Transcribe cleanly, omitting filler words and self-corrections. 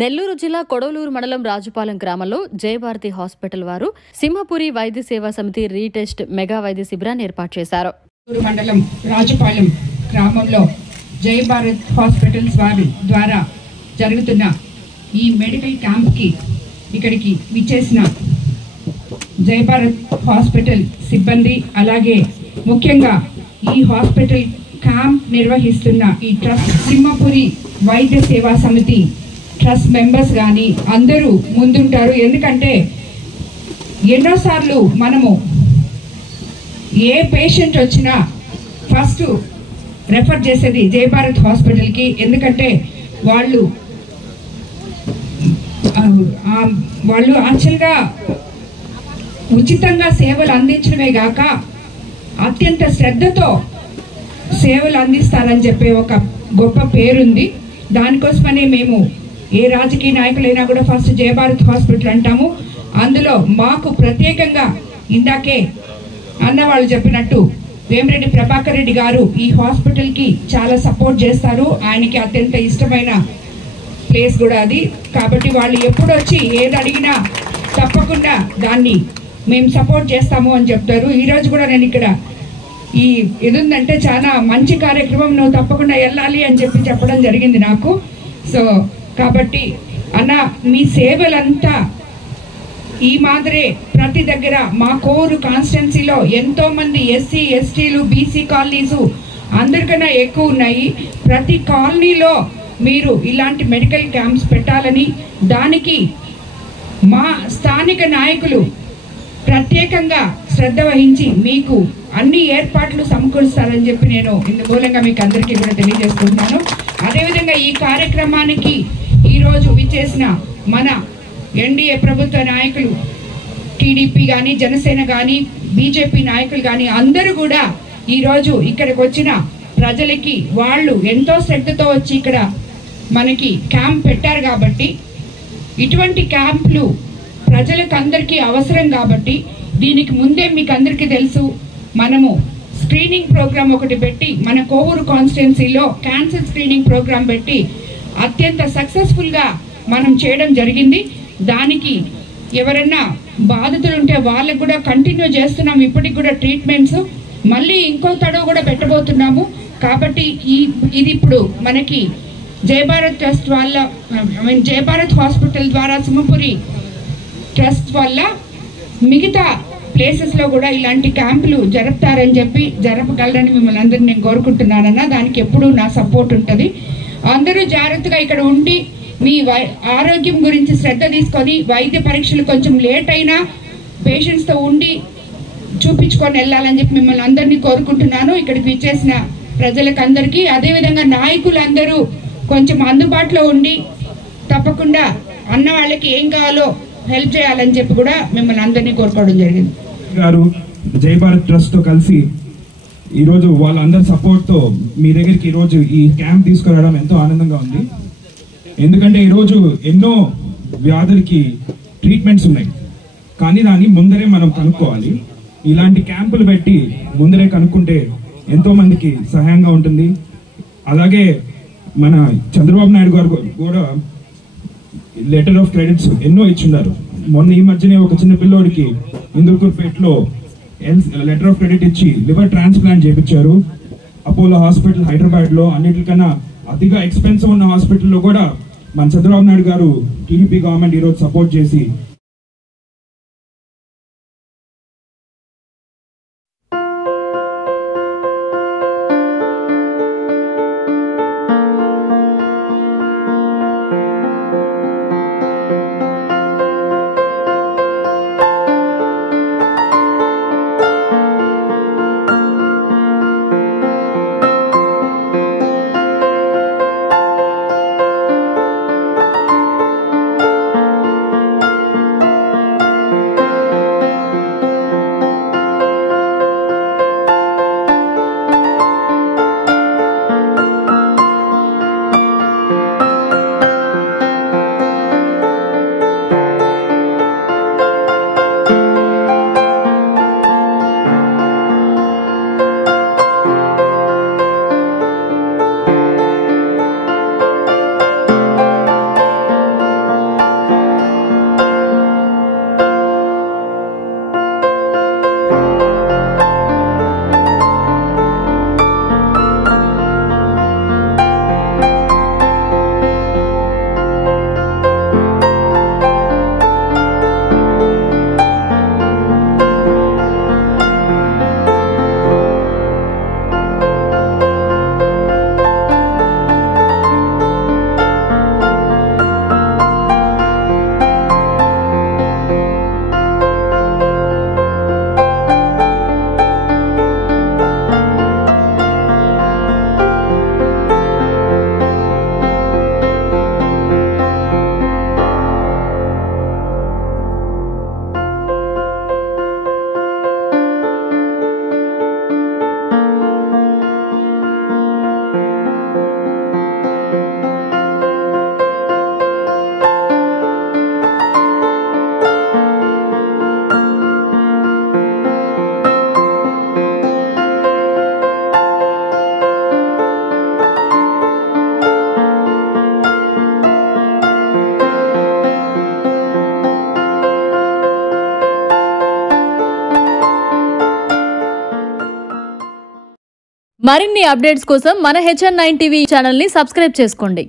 నెల్లూరు జిల్లా కొడవలూరు మండలం రాజుపాలెం గ్రామంలో జయభారతి హాస్పిటల్ వారు సింహపురి వైద్య సేవా సమితి రీటెస్ట్ మెగా వైద్య శిబిరాన్ని ఏర్పాటు చేశారు. మండలం రాజుపాలెం గ్రామంలో జయభారత్ హాస్పిటల్స్ వారి ద్వారా జరుగుతున్న ఈ మెడికల్ క్యాంప్కి ఇక్కడికి విచ్చేసిన జయభారత్ హాస్పిటల్ సిబ్బంది, అలాగే ముఖ్యంగా ఈ హాస్పిటల్ క్యాంప్ నిర్వహిస్తున్న ఈ ట్రస్ట్ సింహపురి వైద్య సేవా సమితి ట్రస్ట్ మెంబర్స్ కానీ అందరూ ముందుంటారు. ఎందుకంటే ఎన్నోసార్లు మనము ఏ పేషెంట్ వచ్చినా ఫస్ట్ రెఫర్ చేసేది జయభారత్ హాస్పిటల్కి. ఎందుకంటే వాళ్ళు యాక్చువల్గా ఉచితంగా సేవలు అందించడమే గాక అత్యంత శ్రద్ధతో సేవలు అందిస్తారని చెప్పే ఒక గొప్ప పేరుంది. దానికోసమనే మేము ఏ రాజకీయ నాయకులైనా కూడా ఫస్ట్ జయభారత్ హాస్పిటల్ అంటాము. అందులో మాకు ప్రత్యేకంగా ఇందాకే అన్నవాళ్ళు చెప్పినట్టు వేమిరెడ్డి ప్రభాకర్ రెడ్డి గారు ఈ హాస్పిటల్కి చాలా సపోర్ట్ చేస్తారు. ఆయనకి అత్యంత ఇష్టమైన ప్లేస్ కూడా అది. కాబట్టి వాళ్ళు ఎప్పుడు వచ్చి ఏది అడిగినా తప్పకుండా దాన్ని మేము సపోర్ట్ చేస్తాము అని చెప్తారు. ఈరోజు కూడా నేను ఇక్కడ ఈ ఏదుందంటే చాలా మంచి కార్యక్రమం, నువ్వు తప్పకుండా వెళ్ళాలి అని చెప్పడం జరిగింది నాకు. సో కాబట్టి అన్న మీ సేవలంతా ఈ మాదిరే ప్రతి దగ్గర మా కోరు కాన్స్టిట్యున్సీలో ఎంతో మంది ఎస్సీ ఎస్టీలు బీసీ కాలనీసు అందరికన్నా ఎక్కువ ఉన్నాయి. ప్రతి కాలనీలో మీరు ఇలాంటి మెడికల్ క్యాంప్స్ పెట్టాలని, దానికి మా స్థానిక నాయకులు ప్రత్యేకంగా శ్రద్ధ వహించి మీకు అన్ని ఏర్పాట్లు సమకూరుస్తారని చెప్పి నేను ఇందు మూలంగా మీకు అందరికీ కూడా తెలియజేస్తున్నాను. అదేవిధంగా ఈ కార్యక్రమానికి ఈరోజు విచ్చేసిన మన ఎన్డీఏ ప్రభుత్వ నాయకులు టీడీపీ కానీ జనసేన కానీ బీజేపీ నాయకులు కానీ అందరూ కూడా ఈరోజు ఇక్కడికి వచ్చిన ప్రజలకి వాళ్ళు ఎంతో శ్రద్ధతో వచ్చి ఇక్కడ మనకి క్యాంప్ పెట్టారు. కాబట్టి ఇటువంటి క్యాంపులు ప్రజలకు అందరికీ అవసరం. కాబట్టి దీనికి ముందే మీకు అందరికీ తెలుసు, మనము స్క్రీనింగ్ ప్రోగ్రామ్ ఒకటి పెట్టి మన కోవూరు కాన్స్టిట్యున్సీలో క్యాన్సర్ స్క్రీనింగ్ ప్రోగ్రామ్ పెట్టి అత్యంత సక్సెస్ఫుల్గా మనం చేయడం జరిగింది. దానికి ఎవరన్నా బాధితులు ఉంటే వాళ్ళకు కూడా కంటిన్యూ చేస్తున్నాం. ఇప్పటికి కూడా ట్రీట్మెంట్స్ మళ్ళీ ఇంకో తడవ కూడా పెట్టబోతున్నాము. కాబట్టి ఇది ఇప్పుడు మనకి జయభారత్ ట్రస్ట్ వల్ల జయభారత్ హాస్పిటల్ ద్వారా సింహపురి ట్రస్ట్ వల్ల మిగతా ప్లేసెస్లో కూడా ఇలాంటి క్యాంపులు జరుపుతారని చెప్పి జరపగలరని మిమ్మల్ని అందరినీ నేను కోరుకుంటున్నానన్నా. దానికి ఎప్పుడూ నా సపోర్ట్ ఉంటుంది. అందరూ జాగ్రత్తగా ఇక్కడ ఉండి మీ ఆరోగ్యం గురించి శ్రద్ధ తీసుకొని వైద్య పరీక్షలు కొంచెం లేట్ అయినా పేషెంట్స్తో ఉండి చూపించుకొని వెళ్ళాలని చెప్పి మిమ్మల్ని అందరినీ కోరుకుంటున్నాను. ఇక్కడికి విచ్చేసిన ప్రజలకు అందరికీ, అదేవిధంగా నాయకులందరూ కొంచెం అందుబాటులో ఉండి తప్పకుండా అన్న వాళ్ళకి ఏం కావాలో హెల్ప్ చేయాలని చెప్పి కూడా మిమ్మల్ని అందరినీ కోరుకోవడం జరిగింది. గారు జయభారత్ ట్రస్ట్ తో కలిసి ఈరోజు వాళ్ళందరి సపోర్ట్తో మీ దగ్గరికి ఈరోజు ఈ క్యాంప్ తీసుకురావడం ఎంతో ఆనందంగా ఉంది. ఎందుకంటే ఈరోజు ఎన్నో వ్యాధులకి ట్రీట్మెంట్స్ ఉన్నాయి, కానీ దాన్ని ముందరే మనం కనుక్కోవాలి. ఇలాంటి క్యాంపులు పెట్టి ముందరే కనుక్కుంటే ఎంతో మందికి సహాయంగా ఉంటుంది. అలాగే మన చంద్రబాబు నాయుడు గారు కూడా లెటర్ ఆఫ్ క్రెడిట్స్ ఎన్నో ఇచ్చున్నారు. మొన్న ఈ మధ్యనే ఒక చిన్న పిల్లోడికి ఇందుకూరుపేటలో లెటర్ ఆఫ్ క్రెడిట్ ఇచ్చి లివర్ ట్రాన్స్ప్లాంట్ చేయించారు. అపోలో హాస్పిటల్ హైదరాబాద్లో అన్నిటికన్నా అతిగా ఎక్స్పెన్సివ్ ఉన్న హాస్పిటల్లో కూడా మన చంద్రబాబు నాయుడు గారు టీడీపీ గవర్నమెంట్ ఈరోజు సపోర్ట్ చేసి మరిన్ని అప్డేట్స్ కోసం మన HN9 టీవీ ఛానల్ ని సబ్స్క్రైబ్ చేసుకోండి.